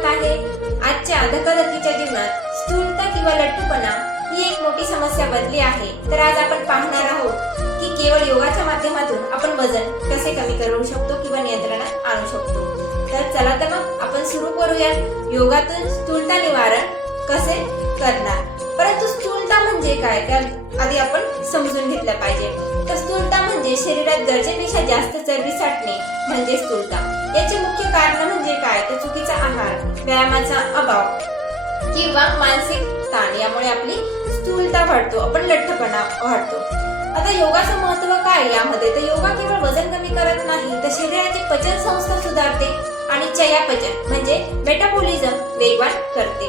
स्वागत आहे. आजच्या धकाधकीच्या जीवनात स्थूलता किंवा लठ्ठपणा ही एक मोठी समस्या बनली आहे. तर आज आपण पाहणार आहोत की केवळ योगाच्या माध्यमातून आपण वजन कसे कमी करू शकतो किंवा नियंत्रणात आणू शकतो. तर चला तर मग आपण सुरू करूया योगातून स्थूलता निवारण कसे करणार? परंतु स्थूलता म्हणजे काय? त्या आधी आपण समजून घेतलं पाहिजे. तर स्थूलता म्हणजे शरीरात गरजेपेक्षा जास्त चरबी साठणे म्हणजे स्थूलता. याचे मुख्य कारण म्हणजे चुकीचा आहार व्यायामाचा अभाव किंवा मानसिक ताण यामुळे आपली स्थूलता वाढतो आपण लठ्ठपणा वाढतो. आता योगाचं महत्त्व काय यामध्ये? तर योगा केवळ वजन कमी करत नाही तर शरीराची पचन संस्था सुधारते आणि चयापचन म्हणजे मेटाबॉलिझम वेगवान करते.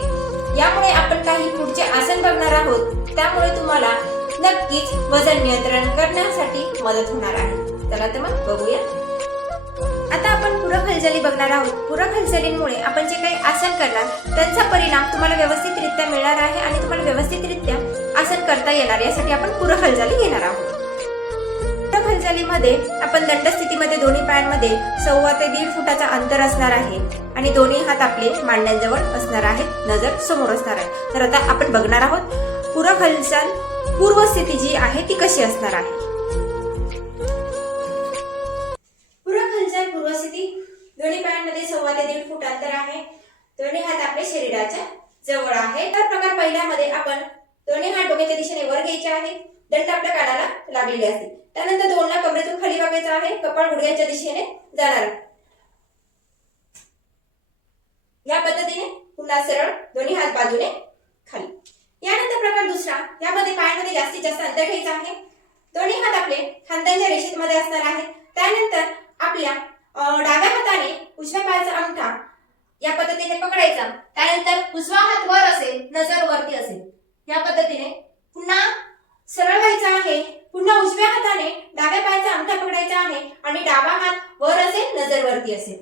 यामुळे आपण काही पुढचे आसन बघणार आहोत. त्यामुळे तुम्हाला नक्कीच वजन नियंत्रण करण्यासाठी मदत होणार आहे. चला तर मग बघूया. पूरक हालचाली बघणार आहोत. पूरक हालचालींमुळे आपण जे काही आसन करणार त्यांचा परिणाम तुम्हाला व्यवस्थितरित्या मिळणार आहे आणि तुम्हाला व्यवस्थितरित्या आसन करता येणार यासाठी आपण पूरक हालचाली घेणार आहोत. पूरक हालचालीमध्ये आपण दंड स्थितीमध्ये दोन्ही पायांमध्ये सव्वा ते दीड फुटाचा अंतर असणार आहे आणि दोन्ही हात आपले मांड्यांजवळ असणार आहेत नजर समोर असणार आहे. तर आता आपण बघणार आहोत पूरक हालचाल पूर्व स्थिती जी आहे ती कशी असणार आहे? दोन्ही हात आपल्या शरीराच्या जवळ आहे तर प्रकार पहिल्यामध्ये आपण दोन्ही हात डोक्याच्या दिशेने वर घ्यायचे आहे दंड आपल्या कानाला लागलेले असतील. त्यानंतर दोनला कमरेतून खाली वागायचं आहे. कपाळ गुडघ्याच्या दिशेने जाणार आहे. या पद्धतीने पुन्हा सरळ दोन्ही हात बाजूने खाली. यानंतर प्रकार दुसरा. यामध्ये पायामध्ये जास्तीत जास्त अंतर घ्यायचं आहे. दोन्ही हात आपले खांद्यांच्या रेषेत मध्ये असणार आहे त्यानंतर आपल्या डाव्या हाताने उजव्या पायाचा अंगठा या पद्धतीने पकडायचा. त्यानंतर उजवा हात वर असेल नजर वरती असेल. या पद्धतीने पुन्हा सरळ व्हायचं आहे. पुन्हा उजव्या हाताने डाव्या पायाचा अंगठा पकडायचा आहे आणि डावा हात वर असेल नजर वरती असेल.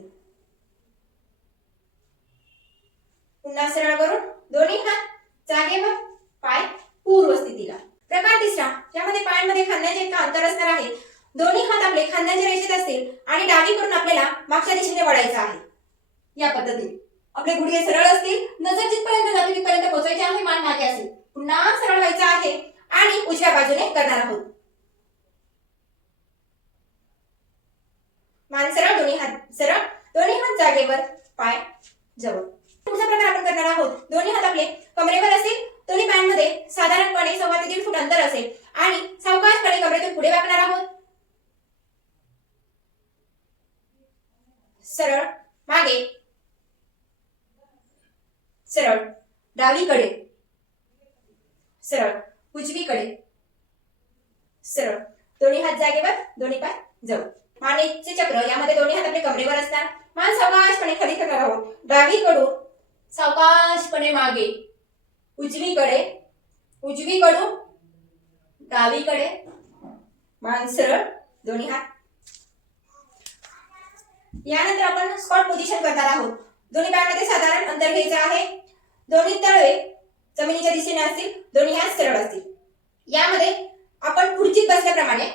पुन्हा सरळ करून दोन्ही हात जागेवर पाय पूर्व स्थितीला प्रकार तिसरा यामध्ये पायांमध्ये खांद्याचे इतका अंतर असणार आहे. दोन्ही हात आपले खांद्याच्या रेषेत असतील आणि डावीकडून आपल्याला मागच्या दिशेने वळायचं आहे. या पद्धतीने आपले गुडघे सरळ असतील नजर जिथपर्यंत जाते तिथपर्यंत पोहोचायचे आहे मान मागे असेल. पुन्हा सरळ व्हायचं आहे आणि उजव्या बाजूने करणार आहोत. मान सरळ दोन्ही हात सरळ दोन्ही हात जागेवर पाय जवळ. पुढचा प्रकार आपण करणार आहोत. दोन्ही हात आपले कमरेवर असेल दोन्ही पायांमध्ये साधारणपणे सव्वा ते दीड फूट अंतर असेल आणि सावकाशपणे कमरेतून पुढे वाकणार आहोत. सरळ मागे सरळ. डावीकडे. सरळ. उजवीकडे. सरळ. दोन्ही हात जागेवर दोन्ही पाय जवळ मानेचे चक्र यामध्ये दोन्ही हात आपले कमरेवर असतात. मान सावकाशपणे खाली करणार आहोत. डावीकडून सावकाशपणे मागे. उजवीकडे. उजवीकडून डावीकडे. मान सरळ. दोन्ही हात. यानंतर आपण स्कॉट पोझिशन करणार आहोत. दोन्ही पायामध्ये साधारण अंतर घ्यायचं आहे. दोन्ही तळवे जमिनीच्या दिशेने असतील दोन्ही हात सरळ असतील. यामध्ये आपण खुर्चीत बसल्याप्रमाणे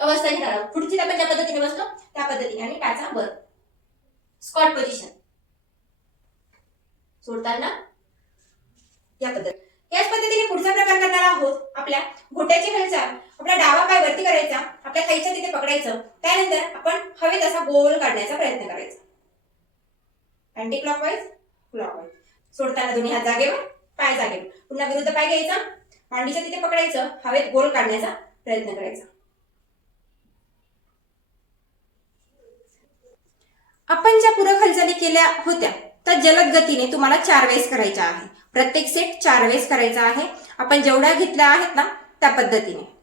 अवस्था घेणार आहोत. खुर्चीत आपण ज्या पद्धतीने बसतो त्या पद्धतीने आणि टाचा वर. स्कॉट पोझिशन सोडताना या पद्धती याच पद्धतीने पुढचा प्रकार करणार आहोत आपल्या घोट्याची हालचाल आपला डावा पाय वरती करायचा आपल्या खाईच्या तिथे पकडायचं त्यानंतर आपण हवेत असा गोल काढण्याचा प्रयत्न करायचा. अँटी क्लॉकवाईज क्लॉकवाईज सोडताना दोन्ही हात जागेवर पाय जागेवर. पुन्हा विरुद्ध पाय घ्यायचा मांडीच्या तिथे पकडायचं हवेत गोल काढण्याचा प्रयत्न करायचा. आपण ज्या पूरक हालचाली केल्या होत्या त्या जलद गतीने तुम्हाला चार वेळेस करायच्या आहे. प्रत्येक सेट चार वेळेस करायचा आहे. आपण जेवढ्या घेतल्या आहेत ना त्या पद्धतीने.